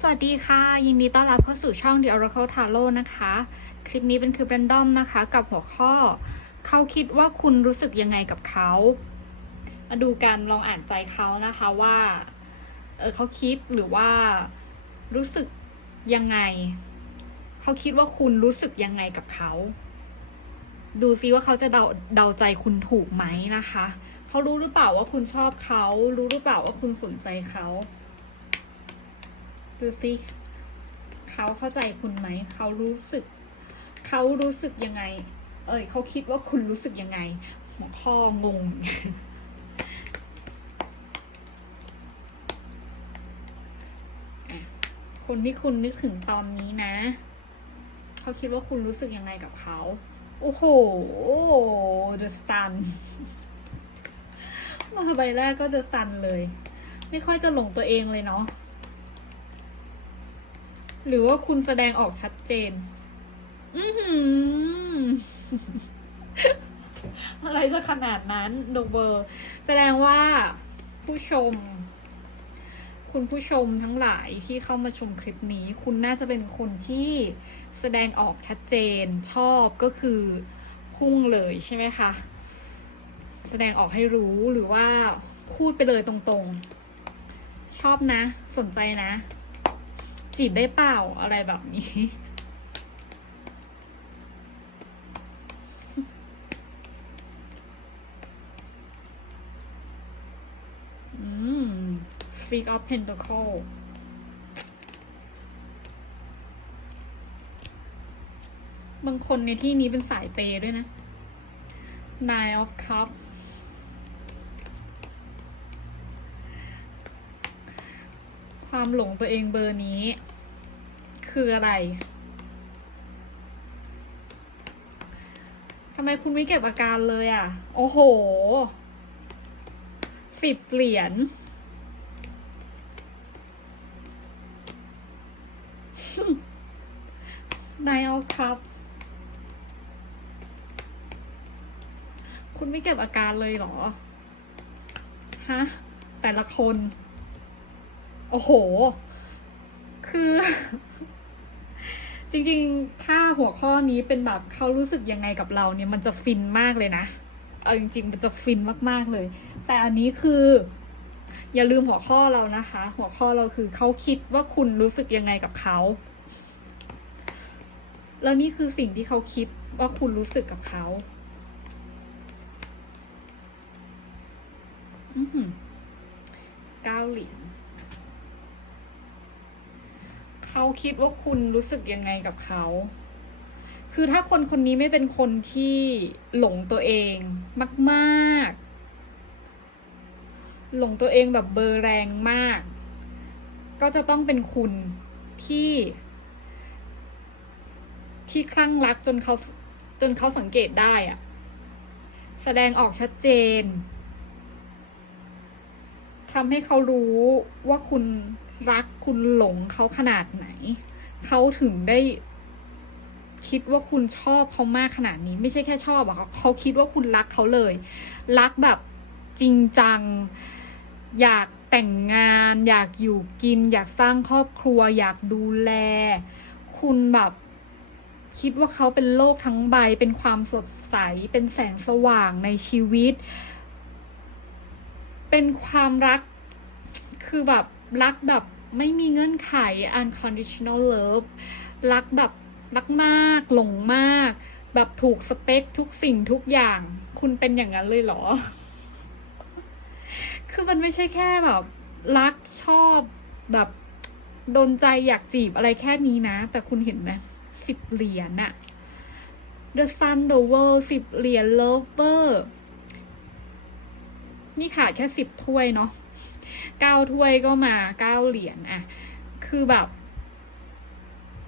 สวัสดีค่ะ ยินดีต้อนรับเข้าสู่ช่อง The Oracle Tarot นะคะ คลิปนี้เป็นคลิป r รนดอมนะคะ กับหัวข้อ เขาคิดว่าคุณรู้สึกยังไงกับเขา มาดูกันลองอ่านใจเขานะคะว่าเออเขาคิดหรือว่ารู้สึกยังไง เขาคิดว่าคุณรู้สึกยังไงกับเขา ดูซิว่าเขาจะเดาเดาใจคุณถูกไหมนะคะ เขารู้หรือเปล่าว่าคุณชอบเขา รู้หรือเปล่าว่าคุณสนใจเขา ดูสิเขาเข้าใจคุณไหม เขารู้สึก เขารู้สึกยังไง เอ้ยเขาคิดว่าคุณรู้สึกยังไง หัวข้องงคนที่คุณนึกถึงตอนนี้นะ เขาคิดว่าคุณรู้สึกยังไงกับเขา โอ้โห the sun มาใบแรกก็ the sun เลย ไม่ค่อยจะหลงตัวเองเลยเนาะ หรือว่าคุณแสดงออกชัดเจน อือหือ อะไรจะขนาดนั้นดกเบอร์ แสดงว่าผู้ชม คุณผู้ชมทั้งหลายที่เข้ามาชมคลิปนี้ คุณน่าจะเป็นคนที่แสดงออกชัดเจน ชอบก็คือพุ่งเลยใช่ไหมคะ แสดงออกให้รู้หรือว่าพูดไปเลยตรงๆ ชอบนะ สนใจนะ จีบได้เปล่าอะไรแบบนี้ อืม Six of Pentacle บางคนในที่นี้เป็นสายเปย์ด้วยนะ Nine of Cups ความหลงตัวเองเบอร์นี้ คืออะไรทำไมคุณไม่เก็บอาการเลยอะ โอ้โหสิบเหรียญนายเอาครับ คุณไม่เก็บอาการเลยเหรอ ฮะ แต่ละคน โอ้โห คือ จริงๆ ถ้าหัวข้อนี้เป็นแบบเขารู้สึกยังไงกับเราเนี่ยมันจะฟินมากเลยนะ เอาจริง ๆ มันจะฟินมากๆเลย แต่อันนี้คือ อย่าลืมหัวข้อเรานะคะ หัวข้อเราคือเขาคิดว่าคุณรู้สึกยังไงกับเขา แล้วนี่คือสิ่งที่เขาคิดว่าคุณรู้สึกกับเขาอือหือเก้าเหรียญ เขาคิดว่าคุณรู้สึกยังไงกับเขา คือถ้าคนคนนี้ไม่เป็นคนที่หลงตัวเองมาก ๆ หลงตัวเองแบบเบอร์แรงมาก ก็จะต้องเป็นคุณที่ ที่คลั่งรักจนเขาจนเขาสังเกตได้อะแสดงออกชัดเจนทำให้เขารู้ว่าคุณรัก คุณหลงเขาขนาดไหน เขาถึงได้คิดว่าคุณชอบเขามากขนาดนี้ ไม่ใช่แค่ชอบอะเขาเขาคิดว่าคุณรักเขาเลย รักแบบจริงจัง อยากแต่งงาน อยากอยู่กิน อยากสร้างครอบครัว อยากดูแล คุณแบบคิดว่าเขาเป็นโลกทั้งใบ เป็นความสดใส เป็นแสงสว่างในชีวิต เป็นความรัก คือแบบรักแบบ ไม่มีเงื่อนไข unconditional love รักแบบรักมากหลงมาก แบบถูกสเปคทุกสิ่งทุกอย่าง คุณเป็นอย่างนั้นเลยเหรอ คือมันไม่ใช่แค่แบบ รักชอบแบบโดนใจอยากจีบอะไรแค่นี้นะ แต่คุณเห็นไหมสิบเหรียญอะ The Sun The World สิบเหรียญ Lover นี่ขาดแค่สิบถ้วยเนาะ เก้าถ้วยก็มาเก้าเหรียญอะคือแบบ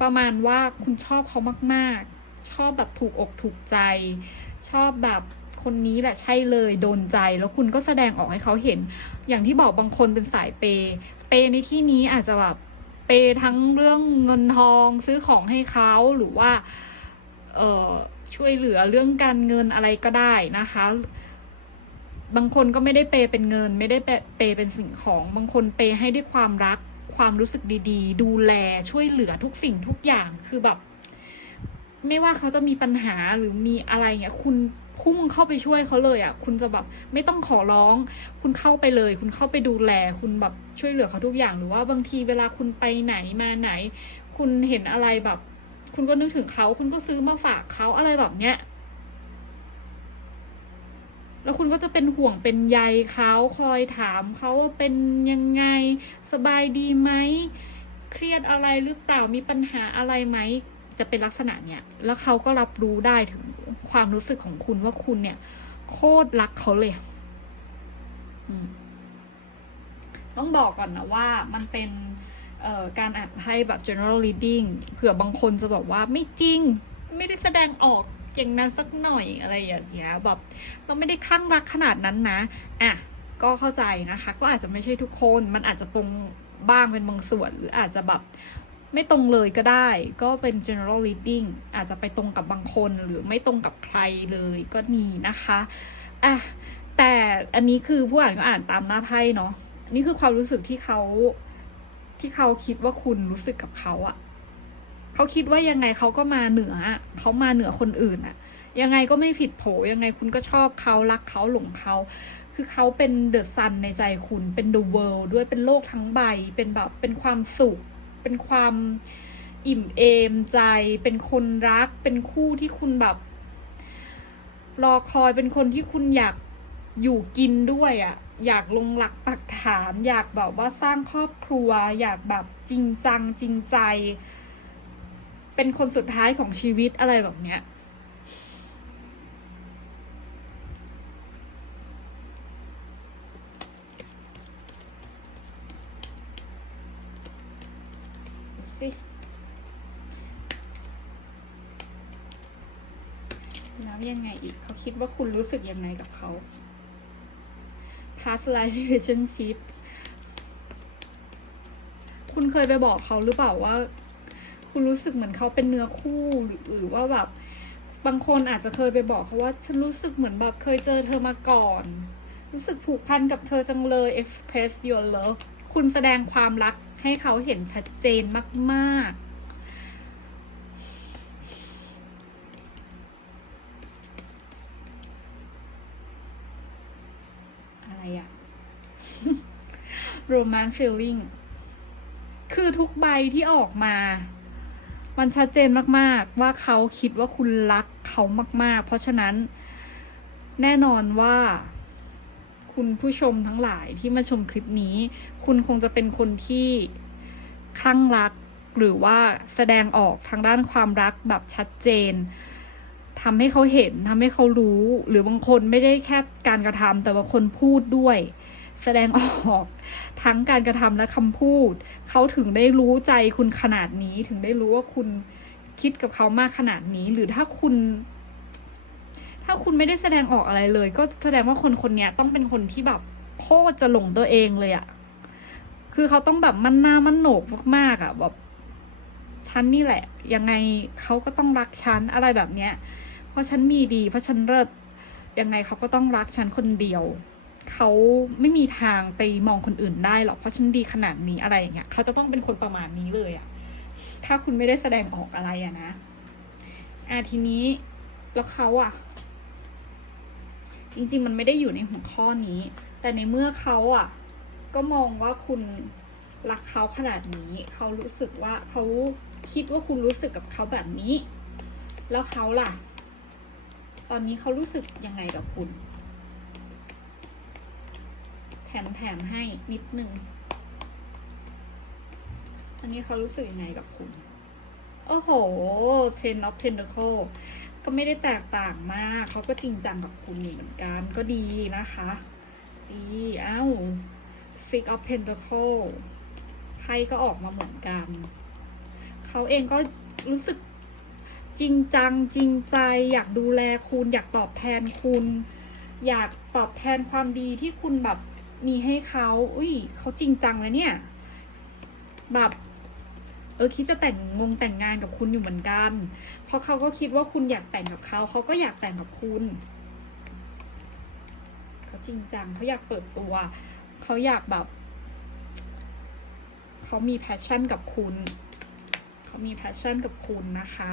ประมาณว่าคุณชอบเขามาก ๆ ชอบแบบถูกอกถูกใจ ชอบแบบคนนี้แหละใช่เลยโดนใจแล้วคุณก็แสดงออกให้เขาเห็น อย่างที่บอกบางคนเป็นสายเปย์เปย์ในที่นี้อาจจะแบบเปย์ทั้งเรื่องเงินทองซื้อของให้เขาหรือว่า เออช่วยเหลือเรื่องการเงินอะไรก็ได้นะคะ บางคนก็ไม่ได้เปย์เป็นเงิน ไม่ได้เปย์เป็นสิ่งของ บางคนเปย์ให้ด้วยความรัก ความรู้สึกดีๆ ดูแลช่วยเหลือทุกสิ่งทุกอย่างคือแบบ ไม่ว่าเขาจะมีปัญหาหรือมีอะไรเงี้ยคุณพุ่งเข้าไปช่วยเขาเลยอะ่ะ คุณจะแบบไม่ต้องขอร้อง คุณเข้าไปเลย คุณเข้าไปดูแล คุณแบบช่วยเหลือเขาทุกอย่างหรือว่าบางทีเวลาคุณไปไหนมาไหน คุณเห็นอะไรแบบ คุณก็นึกถึงเขา คุณก็ซื้อมาฝากเขาอะไรแบบเนี้ย แล้วคุณก็จะเป็นห่วงเป็นใยเขาคอยถามเขาว่าเป็นยังไงสบายดีไหมเครียดอะไรหรือเปล่ามีปัญหาอะไรไหมจะเป็นลักษณะเนี้ยแล้วเขาก็รับรู้ได้ถึงความรู้สึกของคุณว่าคุณเนี่ย โคตรรักเขาเลยต้องบอกก่อนนะว่ามันเป็นการอ่านไพ่แบบ general reading เผื่อบางคนจะบอกว่าไม่จริง ไม่ได้แสดงออก อย่างนั้นสักหน่อยอะไรอย่างเงี้ยแบบเราไม่ได้คลั่งรักขนาดนั้นนะอะก็เข้าใจนะคะ ก็อาจจะไม่ใช่ทุกคนมันอาจจะตรงบ้างเป็นบางส่วน หรืออาจจะแบบไม่ตรงเลยก็ได้ ก็เป็น general reading อาจจะไปตรงกับบางคนหรือไม่ตรงกับใครเลยก็มีนะคะอะแต่อันนี้คือผู้อ่านก็อ่านตามหน้าไพ่เนาะนี่คือความรู้สึกที่เขาที่เขาคิดว่าคุณรู้สึกกับเขาอะ เขาคิดว่ายังไงเขาก็มาเหนือเขามาเหนือคนอื่นอะยังไงก็ไม่ผิดโผยังไงคุณก็ชอบเขารักเขาหลงเขา คือเขาเป็นเดอะซันในใจคุณเป็นเดอะเวิลด์ด้วยเป็นโลกทั้งใบ เป็นแบบเป็นความสุข เป็นความอิ่มเอมใจ เป็นคนรัก เป็นคู่ที่คุณแบบรอคอยเป็นคนที่คุณอยากอยู่กินด้วยอะ่ะ อยากลงหลักปักฐาน อยากแบบว่าสร้างครอบครัว อยากแบบจริงจังจริงใจ เป็นคนสุดท้ายของชีวิตอะไรแบบเนี้ยสิแล้วยังไงอีกเขาคิดว่าคุณรู้สึกยังไงกับเขา past life relationship คุณเคยไปบอกเขาหรือเปล่าว่า คุณรู้สึกเหมือนเขาเป็นเนื้อคู่หรือหรือว่าแบบบางคนอาจจะเคยไปบอกเขาว่าฉันรู้สึกเหมือนแบบเคยเจอเธอมาก่อน รู้สึกผูกพันกับเธอจังเลย express your love คุณแสดงความรักให้เขาเห็นชัดเจนมากๆอะไรอะ romance feeling คือทุกใบที่ออกมา มันชัดเจนมากๆ ว่าเขาคิดว่าคุณรักเขามาก ๆ เพราะฉะนั้นแน่นอนว่า คุณผู้ชมทั้งหลายที่มาชมคลิปนี้ คุณคงจะเป็นคนที่คลั่งรักหรือว่าแสดงออกทางด้านความรักแบบชัดเจนทำให้เขาเห็นทำให้เขารู้ หรือบางคนไม่ได้แค่การกระทำแต่บางคนพูดด้วย แสดงออกทั้งการกระทำและคำพูด เขาถึงได้รู้ใจคุณขนาดนี้ถึงได้รู้ว่าคุณคิดกับเขามากขนาดนี้ หรือถ้าคุณ ถ้าคุณไม่ได้แสดงออกอะไรเลย ก็แสดงว่าคนคนนี้ต้องเป็นคนที่แบบโคตรจะหลงตัวเองเลยอะคือเขาต้องแบบมันหน้ามันโหนกมากๆอะแบบฉันนี่แหละ ยังไงเขาก็ต้องรักฉันอะไรแบบเนี้ย เพราะฉันมีดี เพราะฉันเลิศยังไงเขาก็ต้องรักฉันคนเดียว เขาไม่มีทางไปมองคนอื่นได้หรอกเพราะฉันดีขนาดนี้อะไรอย่างเงี้ยเขาจะต้องเป็นคนประมาณนี้เลยอะถ้าคุณไม่ได้แสดงออกอะไรอะนะอะทีนี้แล้วเขาอะจริงๆ มันไม่ได้อยู่ในหัวข้อนี้ แต่ในเมื่อเขาอะก็มองว่าคุณรักเขาขนาดนี้ เขารู้สึกว่าเขาคิดว่าคุณรู้สึกกับเขาแบบนี้ แล้วเขาล่ะ ตอนนี้เขารู้สึกยังไงกับคุณ ถมแถมให้นิดนึงตอนนี้เขารู้สึกยังไงกับคุณ โอ้โห Ten of Pentacle ก็ไม่ได้แตกต่างมาก เขาก็จริงจังกับคุณเหมือนกัน ก็ดีนะคะ ดีอ้าว Six of Pentacle ไพ่ก็ออกมาเหมือนกัน เขาเองก็รู้สึกจริงจังจริงใจ อยากดูแลคุณ อยากตอบแทนคุณ อยากตอบแทนความดีที่คุณแบบ มีให้เขาอุ้ยเขาจริงจังเลยเนี่ย แบบ เออคิดจะแต่งงงแต่งงานกับคุณอยู่เหมือนกัน เพราะเขาก็คิดว่าคุณอยากแต่งกับเขาเขาก็อยากแต่งกับคุณเขาจริงจังเขาอยากเปิดตัวเขาอยากแบบเขามีแพชชั่นกับคุณเขามีแพชชั่นกับคุณนะคะ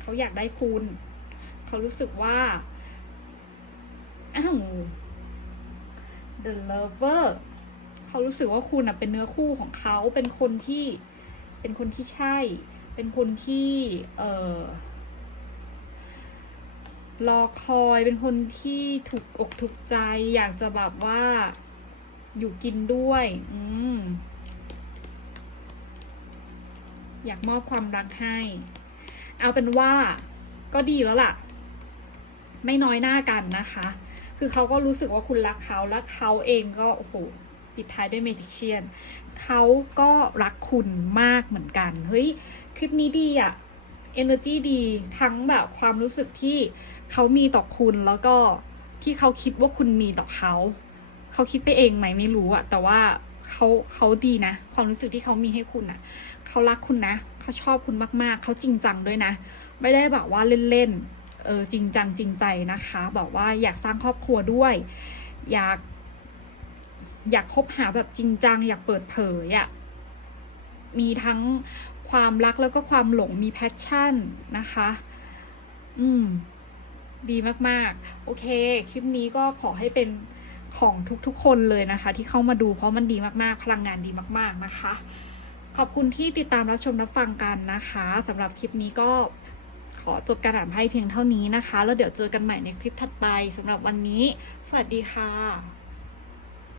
เขาอยากได้คุณเขารู้สึกว่า อ้าว The Lover เขารู้สึกว่าคุณอะเป็นเนื้อคู่ของเขาเป็นคนที่เป็นคนที่ใช่ เป็นคนที่เอ่อรอคอยเป็นคนที่ถูกอกถูกใจ อยากจะแบบว่าอยู่กินด้วย อืม อยากมอบความรักให้ เอาเป็นว่าก็ดีแล้วล่ะ ไม่น้อยหน้ากันนะคะ คือเขาก็รู้สึกว่าคุณรักเขาและเขาเองก็โอ้โหปิดท้ายด้วยเมจิเชียนเขาก็รักคุณมากเหมือนกันเฮ้ยคลิปนี้ดีอะ energy ดีทั้งแบบความรู้สึกที่เขามีต่อคุณแล้วก็ที่เขาคิดว่าคุณมีต่อเขา เขาคิดไปเองไหมไม่รู้อะแต่ว่าเขาเขาดีนะ ความรู้สึกที่เขามีให้คุณอะเขารักคุณนะ เขาชอบคุณมากๆ เขาจริงจังด้วยนะ ไม่ได้แบบว่าเล่นๆ ออจริงจังจริงใจนะคะ บอกว่าอยากสร้างครอบครัวด้วย อยาก อยากคบหาแบบจริงจัง อยากเปิดเผยอะมีทั้งความรักแล้วก็ความหลงมีแพชชั่นนะคะ อืม ดีมากๆ โอเค คลิปนี้ก็ขอให้เป็นของทุกๆ คนเลยนะคะ ที่เข้ามาดูเพราะมันดีมากๆ พลังงานดีมาก ๆนะคะ ขอบคุณที่ติดตามรับชมรับฟังกันนะคะสำหรับคลิปนี้ก็ ขอจบการอ่านไพ่เพียงเท่านี้นะคะ แล้วเดี๋ยวเจอกันใหม่ในคลิปถัดไปสำหรับวันนี้ สวัสดีค่ะ